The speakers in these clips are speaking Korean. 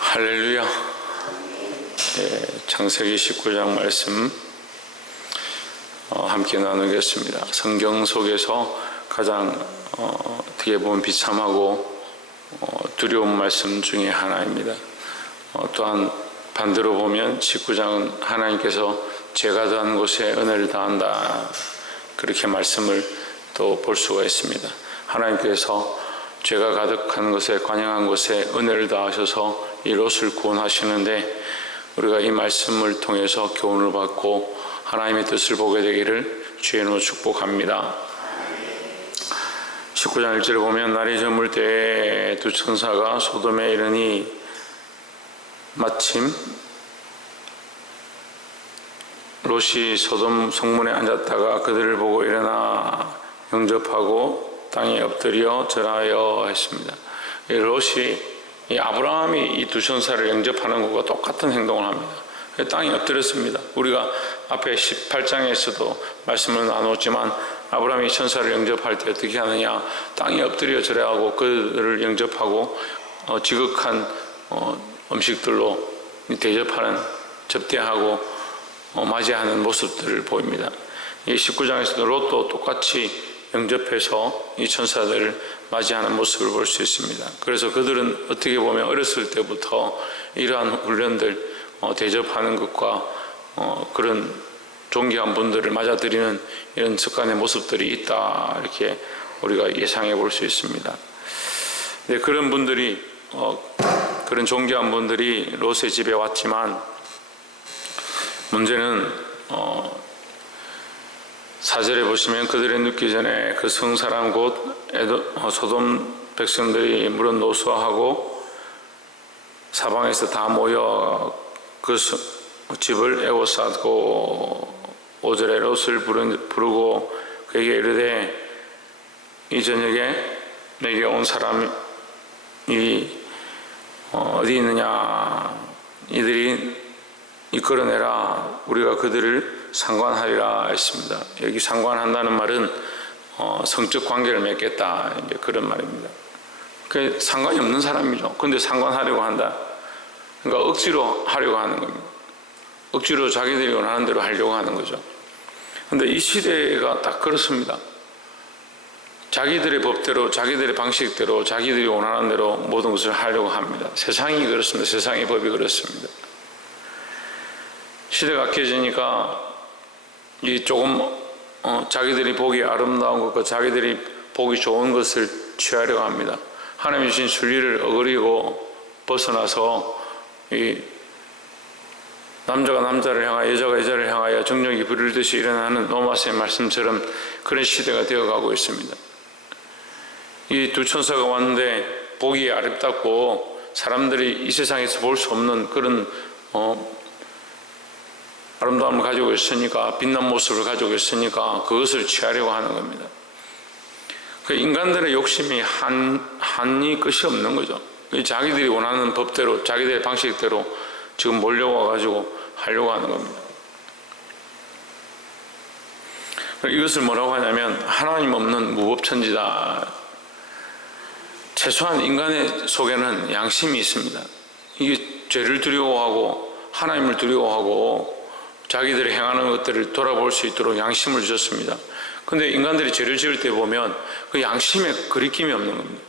할렐루야. 창세기 19장 말씀 함께 나누겠습니다. 성경 속에서 가장 어떻게 보면 비참하고 두려운 말씀 중에 하나입니다. 또한 반대로 보면 19장은 하나님께서 죄가 더한 곳에 은혜를 다한다, 그렇게 말씀을 또 볼 수가 있습니다. 하나님께서 죄가 가득한 것에, 관영한 곳에 은혜를 다하셔서 이 롯을 구원하시는데, 우리가 이 말씀을 통해서 교훈을 받고 하나님의 뜻을 보게 되기를 주의 이름으로 축복합니다. 19장 1절에 보면, 날이 저물 때에 두 천사가 소돔에 이르니 마침 롯이 소돔 성문에 앉았다가 그들을 보고 일어나 영접하고 땅에 엎드려 절하여 했습니다. 롯이, 이 아브라함이 이 두 천사를 영접하는 것과 똑같은 행동을 합니다. 땅에 엎드렸습니다. 우리가 앞에 18장에서도 말씀을 나눴지만, 아브라함이 천사를 영접할 때 어떻게 하느냐, 땅에 엎드려 절하고 그들을 영접하고 지극한 음식들로 대접하는, 접대하고 맞이하는 모습들을 보입니다. 이 19장에서도 롯도 똑같이 영접해서 이 천사들을 맞이하는 모습을 볼 수 있습니다. 그래서 그들은 어떻게 보면 어렸을 때부터 이러한 훈련들, 대접하는 것과 그런 존귀한 분들을 맞아들이는 이런 습관의 모습들이 있다, 이렇게 우리가 예상해 볼 수 있습니다. 네, 그런 분들이, 그런 존귀한 분들이 롯의 집에 왔지만, 문제는 4절에 보시면, 그들의 눕기 전에 그 성사람 곧 소돔 백성들이 물은 노수하고 사방에서 다 모여 그 집을 에워싸고, 5절에 롯을 부르고 그에게 이르되, 이 저녁에 내게 온 사람이 어디 있느냐, 이들이 이끌어내라, 우리가 그들을 상관하리라 했습니다. 여기 상관한다는 말은 성적 관계를 맺겠다, 이제 그런 말입니다. 그 상관이 없는 사람이죠. 그런데 상관하려고 한다. 그러니까 억지로 하려고 하는 겁니다. 억지로 자기들이 원하는 대로 하려고 하는 거죠. 그런데 이 시대가 딱 그렇습니다. 자기들의 법대로, 자기들의 방식대로, 자기들이 원하는 대로 모든 것을 하려고 합니다. 세상이 그렇습니다. 세상의 법이 그렇습니다. 시대가 악해지니까 이 조금 자기들이 보기 아름다운 것과 자기들이 보기 좋은 것을 취하려고 합니다. 하나님 주신 순리를 어그리고 벗어나서 이 남자가 남자를 향하여, 여자가 여자를 향하여 정욕이 부릴듯이 일어나는 노마스의 말씀처럼 그런 시대가 되어가고 있습니다. 이 두 천사가 왔는데 보기에 아름답고 사람들이 이 세상에서 볼 수 없는 그런 아름다움을 가지고 있으니까, 빛난 모습을 가지고 있으니까 그것을 취하려고 하는 겁니다. 그 인간들의 욕심이 한이 끝이 없는 거죠. 자기들이 원하는 법대로, 자기들의 방식대로 지금 몰려와가지고 하려고 하는 겁니다. 이것을 뭐라고 하냐면, 하나님 없는 무법천지다. 최소한 인간의 속에는 양심이 있습니다. 이게 죄를 두려워하고 하나님을 두려워하고 자기들이 행하는 것들을 돌아볼 수 있도록 양심을 주셨습니다. 그런데 인간들이 죄를 지을 때 보면 그 양심에 거리낌이 없는 겁니다.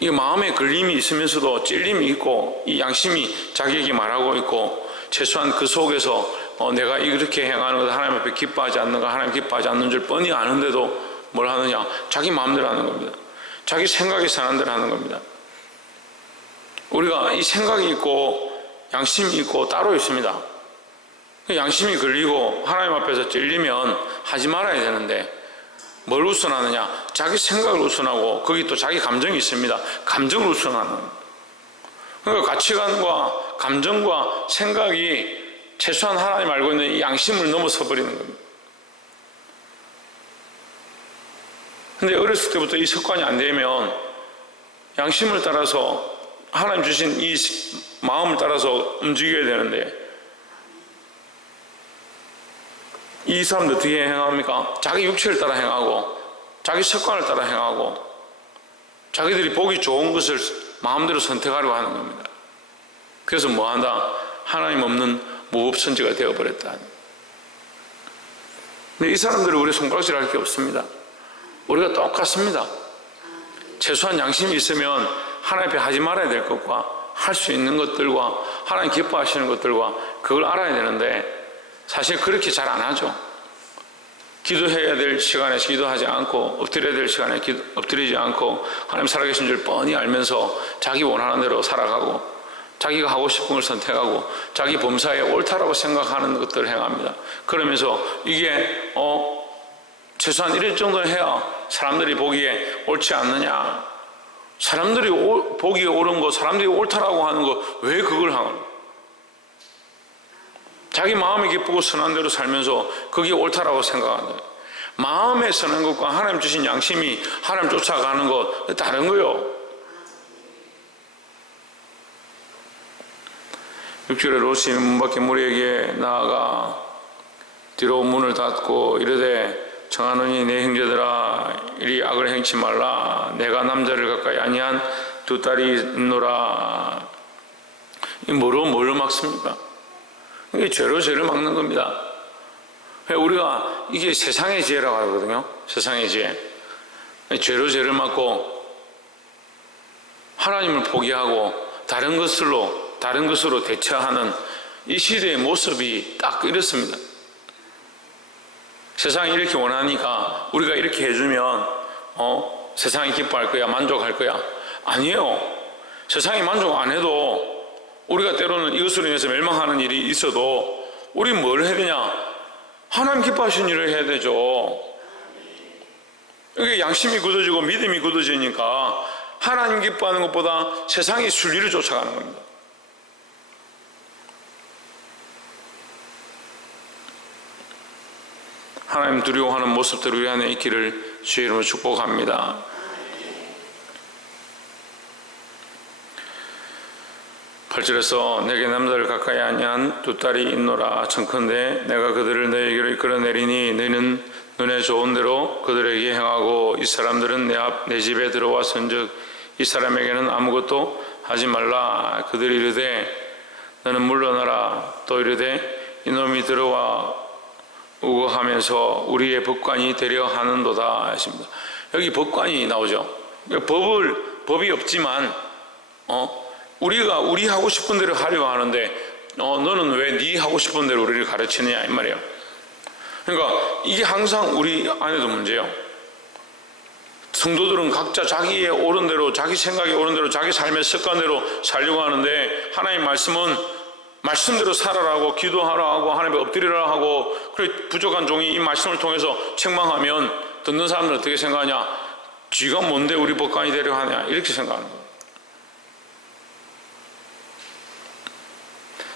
이 마음에 걸림이 있으면서도 찔림이 있고, 이 양심이 자기에게 말하고 있고, 최소한 그 속에서 내가 이렇게 행하는 것을 하나님 앞에 기뻐하지 않는가, 하나님 기뻐하지 않는 줄 뻔히 아는데도 뭘 하느냐, 자기 마음대로 하는 겁니다. 자기 생각이 선한 대로 하는 겁니다. 우리가 이 생각이 있고 양심이 있고 따로 있습니다. 양심이 걸리고 하나님 앞에서 찔리면 하지 말아야 되는데, 뭘 우선하느냐, 자기 생각을 우선하고, 거기 또 자기 감정이 있습니다. 감정을 우선하는. 그러니까 가치관과 감정과 생각이 최소한 하나님 알고 있는 이 양심을 넘어서 버리는 겁니다. 근데 어렸을 때부터 이 습관이 안 되면 양심을 따라서, 하나님 주신 이 마음을 따라서 움직여야 되는데, 이 사람들 어떻게 행합니까? 자기 육체를 따라 행하고, 자기 습관을 따라 행하고, 자기들이 보기 좋은 것을 마음대로 선택하려고 하는 겁니다. 그래서 뭐한다? 하나님 없는 무법천지가 되어버렸다. 근데 이 사람들은 우리 손가락질할 게 없습니다. 우리가 똑같습니다. 최소한 양심이 있으면 하나님 앞에 하지 말아야 될 것과 할 수 있는 것들과 하나님 기뻐하시는 것들과 그걸 알아야 되는데 사실 그렇게 잘 안 하죠. 기도해야 될 시간에 기도하지 않고 엎드려야 될 시간에 엎드리지 않고 하나님 살아계신 줄 뻔히 알면서 자기 원하는 대로 살아가고 자기가 하고 싶은 걸 선택하고 자기 범사에 옳다라고 생각하는 것들을 행합니다. 그러면서 이게 최소한 이럴 정도는 해야 사람들이 보기에 옳지 않느냐, 사람들이 보기에 옳은 거, 사람들이 옳다라고 하는 거 왜 그걸 하는 거야? 자기 마음이 기쁘고 선한 대로 살면서 그게 옳다라고 생각하는 거예요. 마음에 선한 것과 하나님 주신 양심이 하나님 쫓아가는 것 다른 거요. 6절에 롯이 문 밖에 무리에게 나아가 뒤로 문을 닫고 이르되 청하노니 내 형제들아 이리 악을 행치 말라. 내가 남자를 가까이 아니한 두 딸이 있노라. 이 뭐로 막습니까? 이게 죄로 죄를 막는 겁니다. 우리가 이게 세상의 지혜라고 하거든요. 세상의 지혜. 죄로 죄를 막고 하나님을 포기하고 다른 것으로 대처하는 이 시대의 모습이 딱 이렇습니다. 세상이 이렇게 원하니까 우리가 이렇게 해주면 세상이 기뻐할 거야, 만족할 거야. 아니에요. 세상이 만족 안 해도 우리가 때로는 이것으로 인해서 멸망하는 일이 있어도 우리는 뭘 해야 되냐? 하나님 기뻐하시는 일을 해야 되죠. 이게 양심이 굳어지고 믿음이 굳어지니까 하나님 기뻐하는 것보다 세상의 순리를 쫓아가는 겁니다. 하나님 두려워하는 모습들 우리 안에 있기를 주의 이름으로 축복합니다. (8절에서) 내게 남자를 가까이 아니한 두 딸이 있노라. 청컨대 내가 그들을 너에게로 이끌어내리니 너희는 눈에 좋은 대로 그들에게 행하고 이 사람들은 내 집에 들어왔은즉 이 사람에게는 아무것도 하지 말라. 그들이 이르되 너는 물러나라. 또 이르되 이놈이 들어와 우거하면서 우리의 법관이 되려 하는도다 하십니다. 여기 법관이 나오죠. 법이 없지만 우리가 우리 하고 싶은 대로 하려고 하는데 너는 왜 네 하고 싶은 대로 우리를 가르치느냐 이 말이에요. 그러니까 이게 항상 우리 안에도 문제예요. 성도들은 각자 자기의 옳은 대로, 자기 생각에 옳은 대로, 자기 삶의 습관대로 살려고 하는데 하나님 말씀은 말씀대로 살아라고, 기도하라 하고, 하나님께 엎드리라 하고, 그래 부족한 종이 이 말씀을 통해서 책망하면 듣는 사람들은 어떻게 생각하냐? 쥐가 뭔데 우리 법관이 되려 하냐? 이렇게 생각하는 거예요.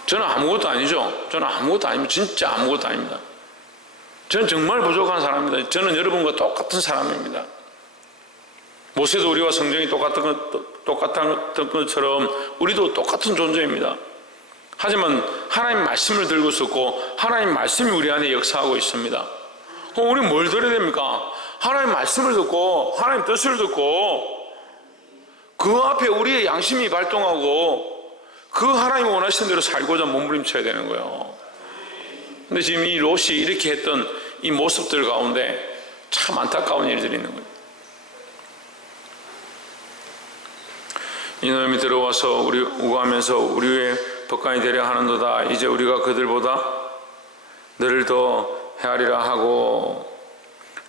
저는 아무것도 아니죠. 저는 아무것도 아닙니다. 진짜 아무것도 아닙니다. 저는 정말 부족한 사람입니다. 저는 여러분과 똑같은 사람입니다. 모세도 우리와 성경이 똑같은 것처럼 우리도 똑같은 존재입니다. 하지만 하나님 말씀을 들고 있었고 하나님 말씀이 우리 안에 역사하고 있습니다. 그럼 우리는 뭘 들어야 됩니까? 하나님 말씀을 듣고 하나님 뜻을 듣고 그 앞에 우리의 양심이 발동하고 그 하나님이 원하시는 대로 살고자 몸부림쳐야 되는 거예요. 근데 지금 이 롯이 이렇게 했던 이 모습들 가운데 참 안타까운 일들이 있는 거예요. 이놈이 들어와서 우리 우고하면서 우리의 법관이 되려 하는도다. 이제 우리가 그들보다 너를 더 헤아리라 하고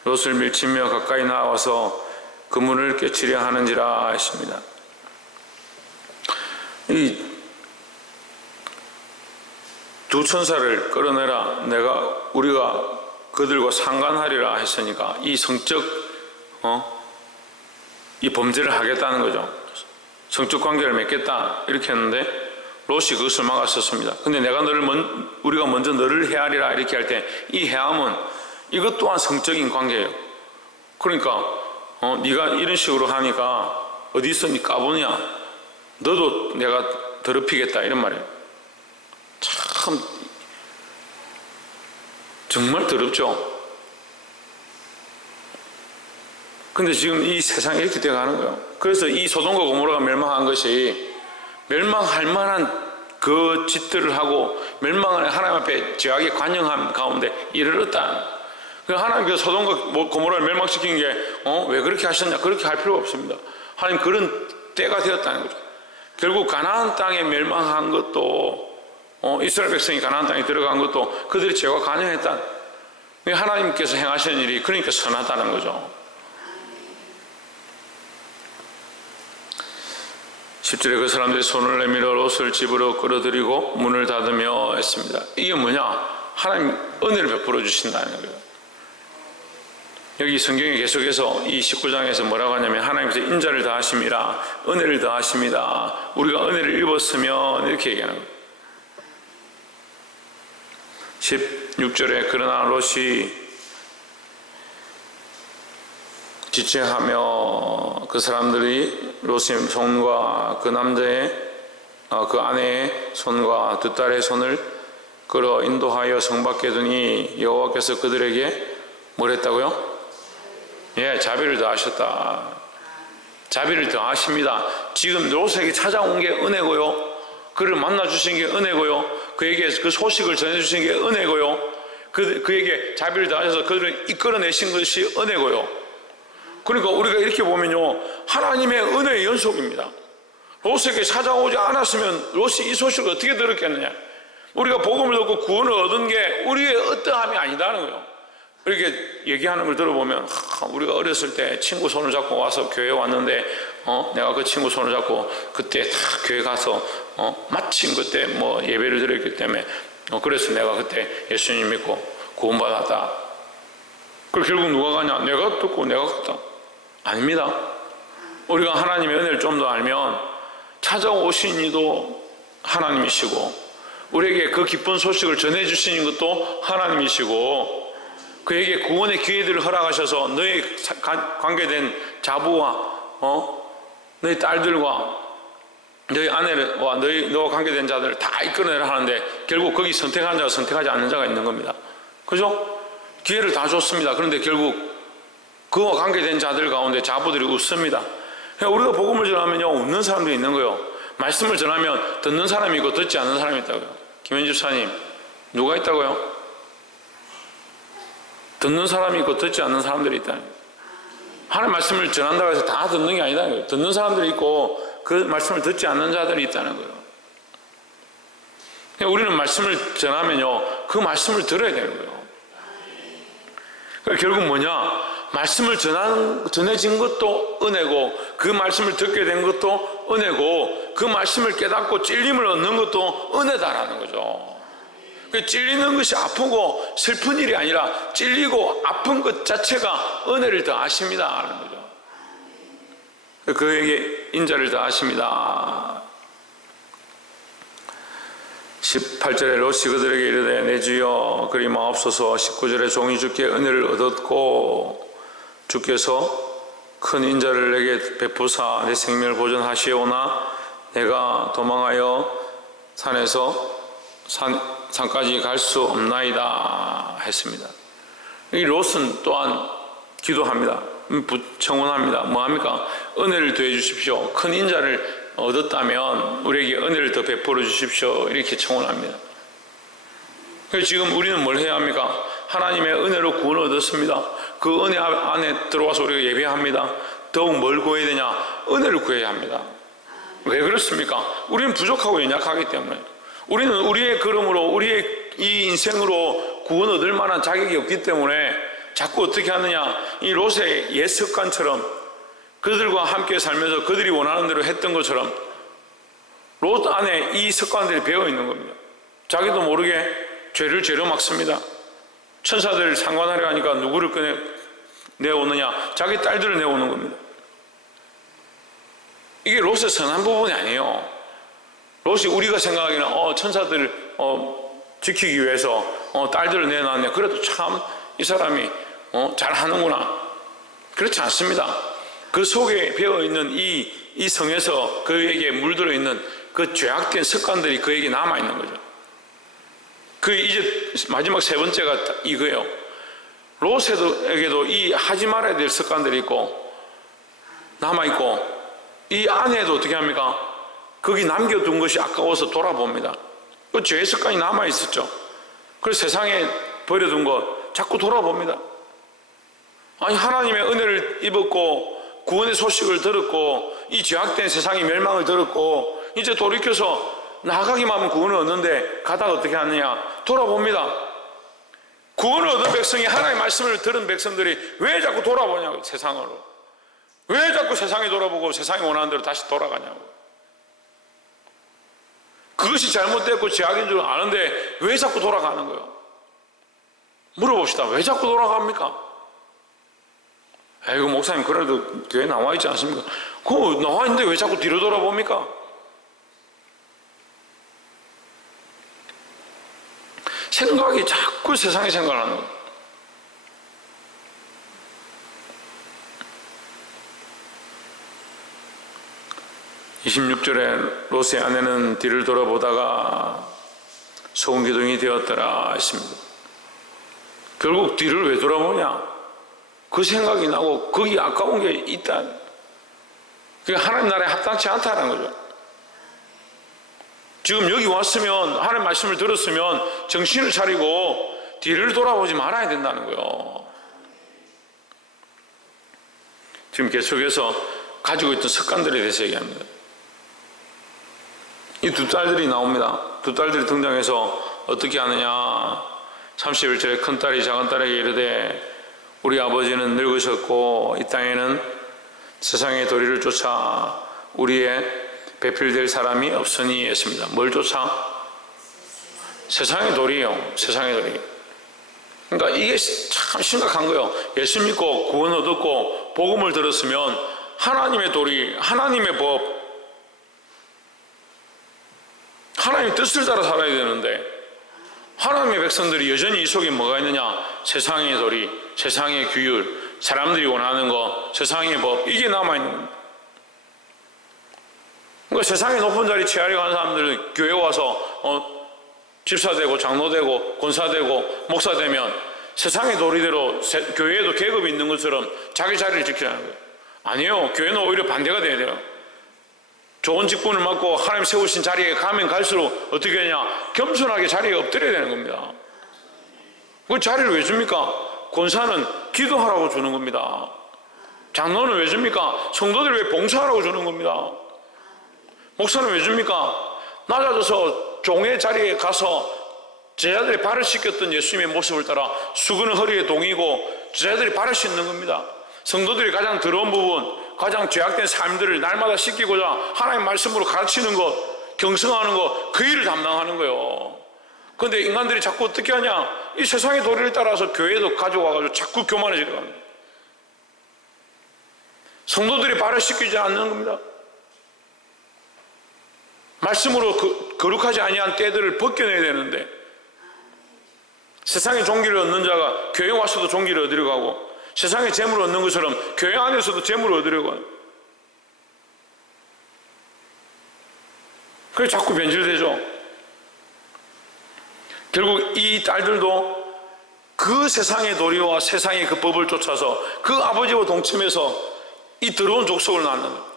롯을 밀치며 가까이 나와서 그 문을 깨치려 하는지라 했습니다. 이 두 천사를 끌어내라. 우리가 그들과 상관하리라 했으니까 이 성적 이 범죄를 하겠다는 거죠. 성적 관계를 맺겠다 이렇게 했는데 롯이 그것을 막았었습니다. 근데 우리가 먼저 너를 헤아리라 이렇게 할 때 이 헤함은 이것 또한 성적인 관계예요. 그러니까 네가 이런 식으로 하니까 어디서 네 까보냐, 너도 내가 더럽히겠다 이런 말이에요. 참 정말 더럽죠. 근데 지금 이 세상이 이렇게 되어가는 거예요. 그래서 이 소돔과 고모라가 멸망한 것이 멸망할 만한 그 짓들을 하고 멸망을 하나님 앞에 죄악의 관영함 가운데 이르렀다. 하나님께서 소돔과 고모라를 멸망시킨 게 왜 그렇게 하셨냐? 그렇게 할 필요가 없습니다. 하나님 그런 때가 되었다는 거죠. 결국 가나안 땅에 멸망한 것도 이스라엘 백성이 가나안 땅에 들어간 것도 그들의 죄가 관영했다. 하나님께서 행하시는 일이 그러니까 선하다는 거죠. 10절에 그 사람들이 손을 내밀어 롯을 집으로 끌어들이고 문을 닫으며 했습니다. 이게 뭐냐? 하나님 은혜를 베풀어 주신다는 거예요. 여기 성경에 계속해서 이 19장에서 뭐라고 하냐면 하나님께서 인자를 더하심이라 은혜를 더하십니다. 우리가 은혜를 입었으면 이렇게 얘기하는 거예요. 16절에 그러나 롯이 지체하며 그 사람들이 롯의 손과 그 남자의 그 아내의 손과 두 딸의 손을 끌어 인도하여 성 밖에 두니 여호와께서 그들에게 뭘 했다고요? 예, 자비를 더하셨다. 자비를 더하십니다. 지금 롯에게 찾아온 게 은혜고요. 그를 만나 주신 게 은혜고요. 그에게 그 소식을 전해 주신 게 은혜고요. 그에게 자비를 더하셔서 그들을 이끌어내신 것이 은혜고요. 그러니까 우리가 이렇게 보면요, 하나님의 은혜의 연속입니다. 롯에게 찾아오지 않았으면 롯이 이 소식을 어떻게 들었겠느냐? 우리가 복음을 듣고 구원을 얻은 게 우리의 어떠함이 아니다는 거예요. 이렇게 얘기하는 걸 들어보면 우리가 어렸을 때 친구 손을 잡고 와서 교회에 왔는데 내가 그 친구 손을 잡고 그때 다 교회 가서 마침 그때 뭐 예배를 드렸기 때문에 그래서 내가 그때 예수님 믿고 구원받았다. 그걸 결국 누가 가냐? 내가 듣고 내가 갔다. 아닙니다. 우리가 하나님의 은혜를 좀 더 알면 찾아오신 이도 하나님이시고 우리에게 그 기쁜 소식을 전해주시는 것도 하나님이시고 그에게 구원의 기회들을 허락하셔서 너의 관계된 자부와 너의 딸들과 너희 아내와 너와 관계된 자들을 다 이끌어내라 하는데 결국 거기 선택한 자와 선택하지 않는 자가 있는 겁니다. 그죠? 기회를 다 줬습니다. 그런데 결국 그와 관계된 자들 가운데 자부들이 웃습니다. 우리가 복음을 전하면요, 웃는 사람들이 있는 거예요. 말씀을 전하면 듣는 사람이 있고 듣지 않는 사람이 있다고요. 김현주 사님, 누가 있다고요? 듣는 사람이 있고 듣지 않는 사람들이 있다는 거예요. 하나님 말씀을 전한다고 해서 다 듣는 게 아니다는 거예요. 듣는 사람들이 있고 그 말씀을 듣지 않는 자들이 있다는 거예요. 우리는 말씀을 전하면요, 그 말씀을 들어야 되는 거예요. 결국 뭐냐? 말씀을 전해진 것도 은혜고 그 말씀을 듣게 된 것도 은혜고 그 말씀을 깨닫고 찔림을 얻는 것도 은혜다라는 거죠. 찔리는 것이 아프고 슬픈 일이 아니라 찔리고 아픈 것 자체가 은혜를 더하십니다 하는 거죠. 그에게 인자를 더하십니다. 18절에 롯이 그들에게 이르되 내 주여 그리 마옵소서. 19절에 종이 주께 은혜를 얻었고 주께서 큰 인자를 내게 베푸사 내 생명을 보존하시오나 내가 도망하여 산까지 갈 수 없나이다 했습니다. 이 롯은 또한 기도합니다. 청원합니다. 뭐합니까? 은혜를 더해 주십시오. 큰 인자를 얻었다면 우리에게 은혜를 더 베풀어 주십시오. 이렇게 청원합니다. 그래서 지금 우리는 뭘 해야 합니까? 하나님의 은혜로 구원을 얻었습니다. 그 은혜 안에 들어와서 우리가 예배합니다. 더욱 뭘 구해야 되냐? 은혜를 구해야 합니다. 왜 그렇습니까? 우리는 부족하고 연약하기 때문에. 우리는 우리의 걸음으로 우리의 이 인생으로 구원 얻을 만한 자격이 없기 때문에 자꾸 어떻게 하느냐? 이 롯의 옛 습관처럼 그들과 함께 살면서 그들이 원하는 대로 했던 것처럼 롯 안에 이 습관들이 배어 있는 겁니다. 자기도 모르게 죄를 죄로 막습니다. 천사들 상관하려 하니까 누구를 내오느냐? 자기 딸들을 내오는 겁니다. 이게 롯의 선한 부분이 아니에요. 롯이 우리가 생각하기에는 천사들을 지키기 위해서 딸들을 내놨네. 그래도 참 이 사람이 잘하는구나. 그렇지 않습니다. 그 속에 배어있는 이 성에서 그에게 물들어 있는 그 죄악된 습관들이 그에게 남아있는 거죠. 이제 마지막 세 번째가 이거예요. 롯에게도 이 하지 말아야 될 습관들이 있고 남아있고 이 아내도 어떻게 합니까? 거기 남겨둔 것이 아까워서 돌아봅니다. 그 죄의 습관이 남아있었죠. 그래서 세상에 버려둔 것 자꾸 돌아봅니다. 아니, 하나님의 은혜를 입었고 구원의 소식을 들었고 이 죄악된 세상의 멸망을 들었고 이제 돌이켜서 나아가기만 하면 구원을 얻는데 가다가 어떻게 하느냐? 돌아봅니다. 구원을 얻은 백성이 하나님의 말씀을 들은 백성들이 왜 자꾸 돌아보냐고, 세상으로. 왜 자꾸 세상에 돌아보고 세상이 원하는 대로 다시 돌아가냐고. 그것이 잘못됐고 죄악인 줄 아는데 왜 자꾸 돌아가는 거예요? 물어봅시다. 왜 자꾸 돌아갑니까? 에이구, 목사님 그래도 교회 나와 있지 않습니까? 그거 나와 있는데 왜 자꾸 뒤로 돌아봅니까? 생각이 자꾸 세상의 생각을 하는 거예요. (26절에) 롯의 아내는 뒤를 돌아보다가 소금기둥이 되었더라 했습니다. 결국 뒤를 왜 돌아보냐? 그 생각이 나고 거기 아까운 게 있다. 그게 하나님 나라에 합당치 않다는 거죠. 지금 여기 왔으면, 하나님 말씀을 들었으면 정신을 차리고 뒤를 돌아보지 말아야 된다는 거예요. 지금 계속해서 가지고 있던 습관들에 대해서 얘기합니다. 이 두 딸들이 나옵니다. 두 딸들이 등장해서 어떻게 하느냐? 31절에 큰딸이 작은딸에게 이르되 우리 아버지는 늙으셨고 이 땅에는 세상의 도리를 쫓아 우리의 배필될 사람이 없으니 했습니다. 뭘 쫓아? 세상의 도리요. 세상의 도리. 그러니까 이게 참 심각한 거예요. 예수 믿고 구원 얻었고 복음을 들었으면 하나님의 도리, 하나님의 법, 하나님의 뜻을 따라 살아야 되는데 하나님의 백성들이 여전히 이 속에 뭐가 있느냐? 세상의 도리, 세상의 규율, 사람들이 원하는 것, 세상의 법, 이게 남아있는 겁니다. 그러니까 세상의 높은 자리 취하려고 하는 사람들은 교회 와서 집사 되고 장로 되고 권사 되고 목사 되면 세상의 도리대로 교회에도 계급이 있는 것처럼 자기 자리를 지키라는 거예요. 아니에요. 교회는 오히려 반대가 돼야 돼요. 좋은 직분을 맡고 하나님 세우신 자리에 가면 갈수록 어떻게 하냐? 겸손하게 자리에 엎드려야 되는 겁니다. 그 자리를 왜 줍니까? 권사는 기도하라고 주는 겁니다. 장로는 왜 줍니까? 성도들 왜 봉사하라고 주는 겁니다. 목사는 왜 줍니까? 낮아져서 종의 자리에 가서 제자들이 발을 씻겼던 예수님의 모습을 따라 수건을 허리에 동이고 제자들이 발을 씻는 겁니다. 성도들이 가장 더러운 부분, 가장 죄악된 삶들을 날마다 씻기고자 하나님 말씀으로 가르치는 것, 경성하는 것, 그 일을 담당하는 거예요. 그런데 인간들이 자꾸 어떻게 하냐? 이 세상의 도리를 따라서 교회에도 가져와가지고 자꾸 교만해지려고 합니다. 성도들이 발을 씻기지 않는 겁니다. 말씀으로 거룩하지 아니한 때들을 벗겨내야 되는데 세상의 종기를 얻는 자가 교회 와서도 종기를 얻으려고 하고 세상의 재물을 얻는 것처럼 교회 안에서도 재물을 얻으려고 하는, 그래서 자꾸 변질되죠. 결국 이 딸들도 그 세상의 도리와 세상의 그 법을 쫓아서 그 아버지와 동침해서 이 더러운 족속을 낳는 거예요.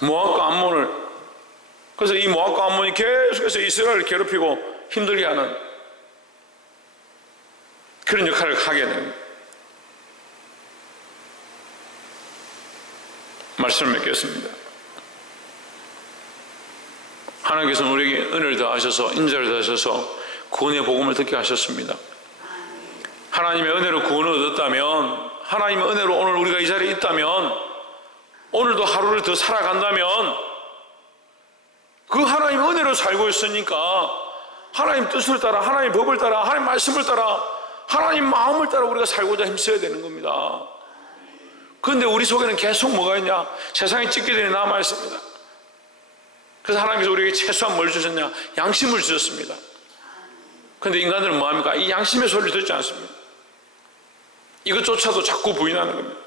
모압과 암몬을, 그래서 이 모압과 암몬이 계속해서 이스라엘을 괴롭히고 힘들게 하는 그런 역할을 하게 됩니다. 말씀을 맺겠습니다. 하나님께서는 우리에게 은혜를 더하셔서 인자를 더하셔서 구원의 복음을 듣게 하셨습니다. 하나님의 은혜로 구원을 얻었다면, 하나님의 은혜로 오늘 우리가 이 자리에 있다면, 오늘도 하루를 더 살아간다면 그 하나님의 은혜로 살고 있으니까 하나님 뜻을 따라, 하나님 법을 따라, 하나님 말씀을 따라, 하나님 마음을 따라 우리가 살고자 힘써야 되는 겁니다. 그런데 우리 속에는 계속 뭐가 있냐? 세상의 찢기들이 남아있습니다. 그래서 하나님께서 우리에게 최소한 뭘 주셨냐? 양심을 주셨습니다. 그런데 인간들은 뭐합니까? 이 양심의 소리를 듣지 않습니다. 이것조차도 자꾸 부인하는 겁니다.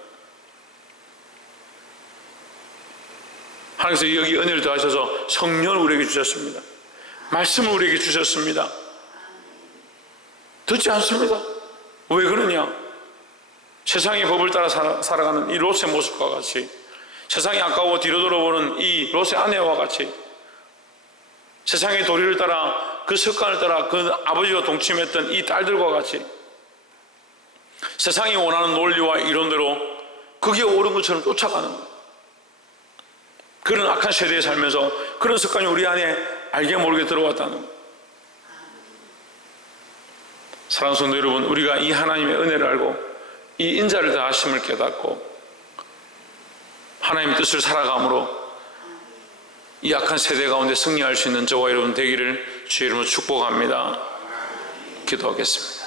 하나님께서 여기 은혜를 더하셔서 성령을 우리에게 주셨습니다. 말씀을 우리에게 주셨습니다. 듣지 않습니다. 왜 그러냐? 세상의 법을 따라 살아가는 이 롯의 모습과 같이 세상이 아까워 뒤로 돌아보는 이 롯의 아내와 같이 세상의 도리를 따라 그 습관을 따라 그 아버지와 동침했던 이 딸들과 같이 세상이 원하는 논리와 이론대로 그게 옳은 것처럼 쫓아가는 거예요. 그런 악한 세대에 살면서 그런 습관이 우리 안에 알게 모르게 들어왔다는 거예요. 사랑하는 성도 여러분, 우리가 이 하나님의 은혜를 알고 이 인자를 다하심을 깨닫고 하나님의 뜻을 살아감으로 이 악한 세대 가운데 승리할 수 있는 저와 여러분 되기를 주의 이름으로 축복합니다. 기도하겠습니다.